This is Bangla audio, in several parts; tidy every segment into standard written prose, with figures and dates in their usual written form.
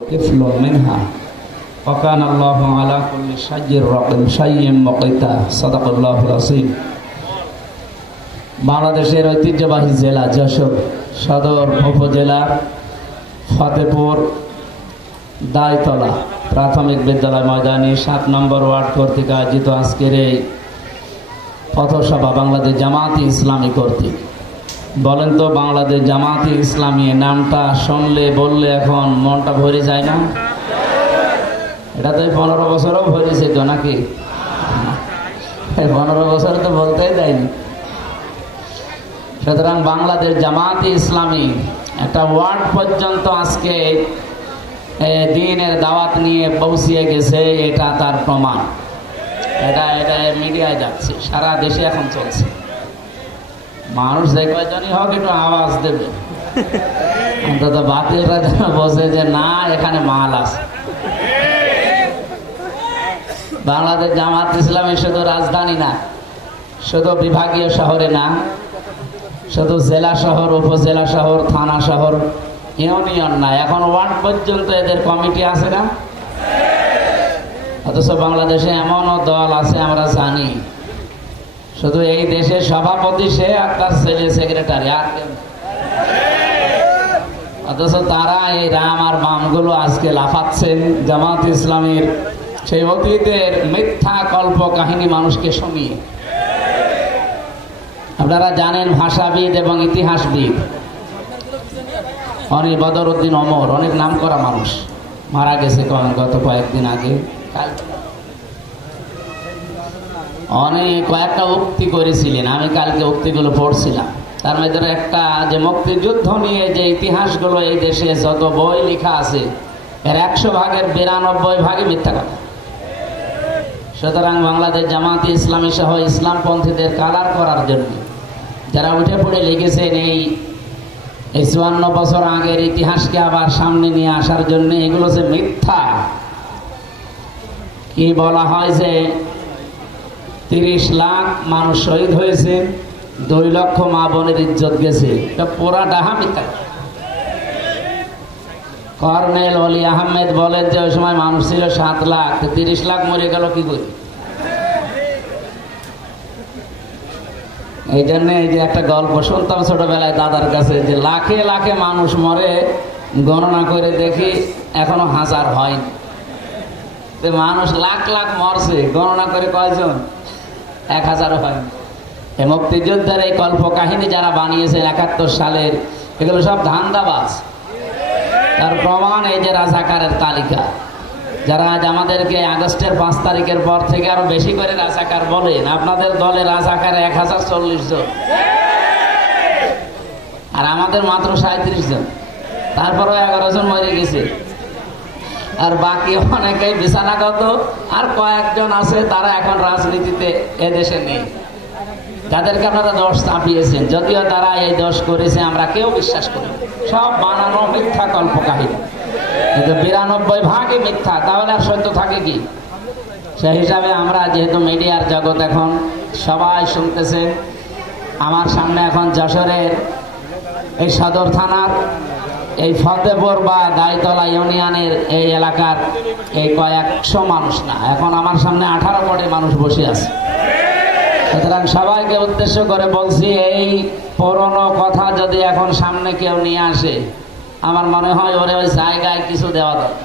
طفل منها وكان الله على كل شيء رقيب شيء مقيتا صدق الله العظيم। বাংলাদেশের ঐতিহ্যবাহী জেলা যশোর সদর উপজেলার ফতেপুর দায়তলা প্রাথমিক বিদ্যালয় ময়দানে ৭ নম্বর ওয়ার্ড কর্তৃক আয়োজিত আজকের এই পথসভা বাংলাদেশ জামায়াতে ইসলামী কর্তৃক। বলেন তো, বাংলাদেশ জামায়াতে ইসলামী নামটা শুনলে বললে এখন মনটা ভরে যায় না? এটা তো 15 বছরও ভরেছে তো নাকি? 15 বছর তো বলতেই দেয়নি। সুতরাং বাংলাদেশ জামায়াতে ইসলামী একটা ওয়ার্ড পর্যন্ত আজকে দ্বীনের দাওয়াত নিয়ে পৌঁছিয়ে গেছে, এটা তার প্রমাণ। এটা মিডিয়ায় যাচ্ছে, সারা দেশে এখন চলছে। মানুষ যে কয়জনই হোক একটু আওয়াজ দেবে, অন্তত বাতিলরা যেন বোঝে যে না, এখানে মাল আছে। বাংলাদেশ জামায়াত ইসলামী শুধু রাজধানী না, শুধু বিভাগীয় শহরে না, শুধু জেলা শহর, উপজেলা শহর, থানা শহর, ইউনিয়ন না, এখন ওয়ার্ড পর্যন্ত এদের কমিটি আছে না? অথচ বাংলাদেশে এমনও দল আছে আমরা জানি, শুধু এই দেশের সভাপতি সে আর তার ছেলে সেক্রেটারি, আর অথচ তারা এই রাম আর বামগুলো আজকে লাফাচ্ছেন জামায়াত ইসলামীর সেই অতীতের মিথ্যা কল্প কাহিনী মানুষকে শুনিয়ে। আপনারা জানেন, ভাষাবিদ এবং ইতিহাসবিদ অনেক বদরউদ্দিন ওমর, অনেক নাম করা মানুষ, মারা গেছে গত কয়েকদিন আগে। অনেক কয়েকটা উক্তি করেছিলেন, আমি কালকে উক্তিগুলো পড়ছিলাম। তার মধ্যে একটা যে মুক্তিযুদ্ধ নিয়ে যে ইতিহাসগুলো এই দেশে যত বই লেখা আছে, এর 100 ভাগের 92 ভাগই মিথ্যা কথা। সুতরাং বাংলাদেশ জামায়াতে ইসলামী সহ ইসলামপন্থীদের কালার করার জন্য যারা উঠে পড়ে লিখেছেন এই 54 বছর আগের ইতিহাসকে আবার সামনে নিয়ে আসার জন্য, এগুলো যে মিথ্যা। কি বলা হয় যে 30 লাখ মানুষ শহীদ হয়েছে, 2 লক্ষ মা বোনের ইজ্জত গেছে, এটা পুরা ডাহা মিথ্যা। কর্নেল অলি আহমেদ বলেন যে ওই সময় মানুষ ছিল 7 লাখ, 30 লাখ মরে গেল কি করে? এই জন্য এই যে একটা গল্প শুনতাম ছোটবেলায় দাদার কাছে, যে লাখে লাখে মানুষ মরে, গণনা করে দেখি এখনো 1000 হয়নি। মানুষ লাখ লাখ মরছে, গণনা করে কয়জন? 1000 হয়নি। এই মুক্তিযুদ্ধের এই কল্প কাহিনী যারা বানিয়েছেন 71 সালের, এগুলো সব ধান্দাবাজ। তার প্রমাণ এই যে রাজাকারের তালিকা, যারা আজ আমাদেরকে আগস্টের 5 তারিখের পর থেকে আরো বেশি করে রাজাকার বলেন। আপনাদের দলে রাজাকার 1040 জন, আর আমাদের মাত্র 37 জন। তারপরেও 11 জন মরে গেছে, আর বাকি অনেকেই বিছানাগত, আর কয়েকজন আছে তারা এখন রাজনীতিতে এদেশে নেই, যাদেরকে আপনারা দোষ চাপিয়েছেন। যদিও তারা এই দোষ করেছে আমরা কেউ বিশ্বাস করি, সব বানানো মিথ্যা কল্প কাহিনী। কিন্তু 92 ভাগই মিথ্যা, তাহলে আর সত্য থাকে কি? সেই হিসাবে আমরা যেহেতু মিডিয়ার জগৎ এখন সবাই শুনতেছে, আমার সামনে এখন যশোরের এই সদর থানার এই ফতেপুর বা দায়তলা ইউনিয়নের এই এলাকার এই কয়েকশো মানুষ না, এখন আমার সামনে 18 কোটি মানুষ বসে আছে। সুতরাং সবাইকে উদ্দেশ্য করে বলছি, এই পুরনো কথা যদি এখন সামনে কেউ নিয়ে আসে, আমার মনে হয় ওরে ওই জায়গায় কিছু দেওয়া দরকার।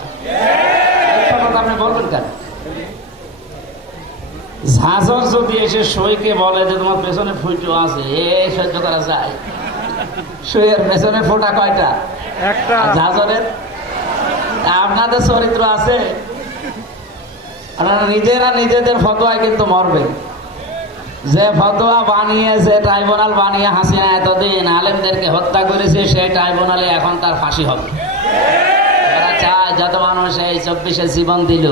আপনি বলবেন কেন? ঝাঁঝর যদি এসে সইকে বলে যে তোমার পেছনে ফুটো আছে, এ সহ্য করা যায়? সইয়ের পেছনে ফোঁটা কয়টা? একটা। ঝাঁঝরের আপনাদের চরিত্র আছে, আপনারা নিজেরা নিজেদের ফতোয়ায় কিন্তু মরবেন। যে ফতোয়া বানিয়েছে, ট্রাইব্যুনাল বানিয়ে হাসিনা এতদিন আলেমদেরকে হত্যা করেছে, সেই ট্রাইব্যুনালে এখন তার ফাঁসি হবে। তারা চায় যত মানুষ এই 24-এ জীবন দিল,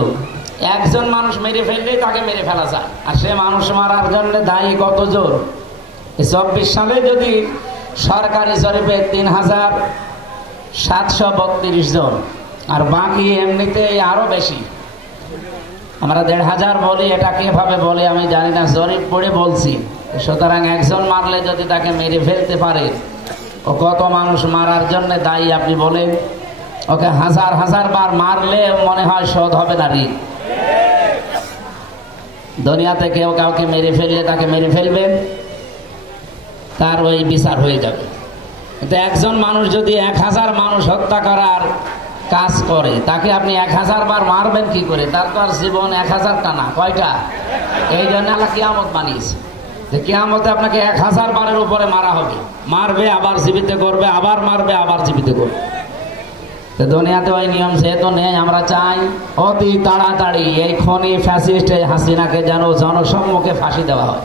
একজন মানুষ মেরে ফেললেই তাকে মেরে ফেলা যায়। আর সে মানুষ মারার জন্য দায়ী কতজন? 24 সালে যদি সরকারি জরিপে 3732 জন, আর বাকি এমনিতে আরো বেশি। আমরা 1500 বলি, এটা কিভাবে বলে আমি জানি না, জরিপ পড়ে বলছি। সুতরাং একজন মারলে যদি তাকে মেরে ফেলতে পারে, ও কত মানুষ মারার জন্য দায়ী আপনি বলেন? ওকে হাজার হাজার বার মারলে মনে হয় শোধ হবে না ঋণ। দুনিয়াতে কেউ কাউকে মেরে ফেললে তাকে মেরে ফেলবেন, তার ওই বিচার হয়ে যাবে। কিন্তু একজন মানুষ যদি 1000 মানুষ হত্যা করার কাজ করে, তাকে আপনি 1000 বার মারবেন কি করে? তার তো আর জীবন 1000টা না, কয়টা? এই জন্য আল্লাহ কিয়ামত বানিয়েছে যে কিয়ামতে আপনাকে 1000 বারের উপরে মারা হবে। মারবে আবার জীবিত করবে, আবার মারবে আবার জীবিত করবে। তো দুনিয়াতে ওই নিয়ম যেহেতু নেই, আমরা চাই অতি তাড়াতাড়ি এই খনি ফ্যাসিস্ট হাসিনাকে যেন জনসম্মুখে ফাঁসি দেওয়া হয়।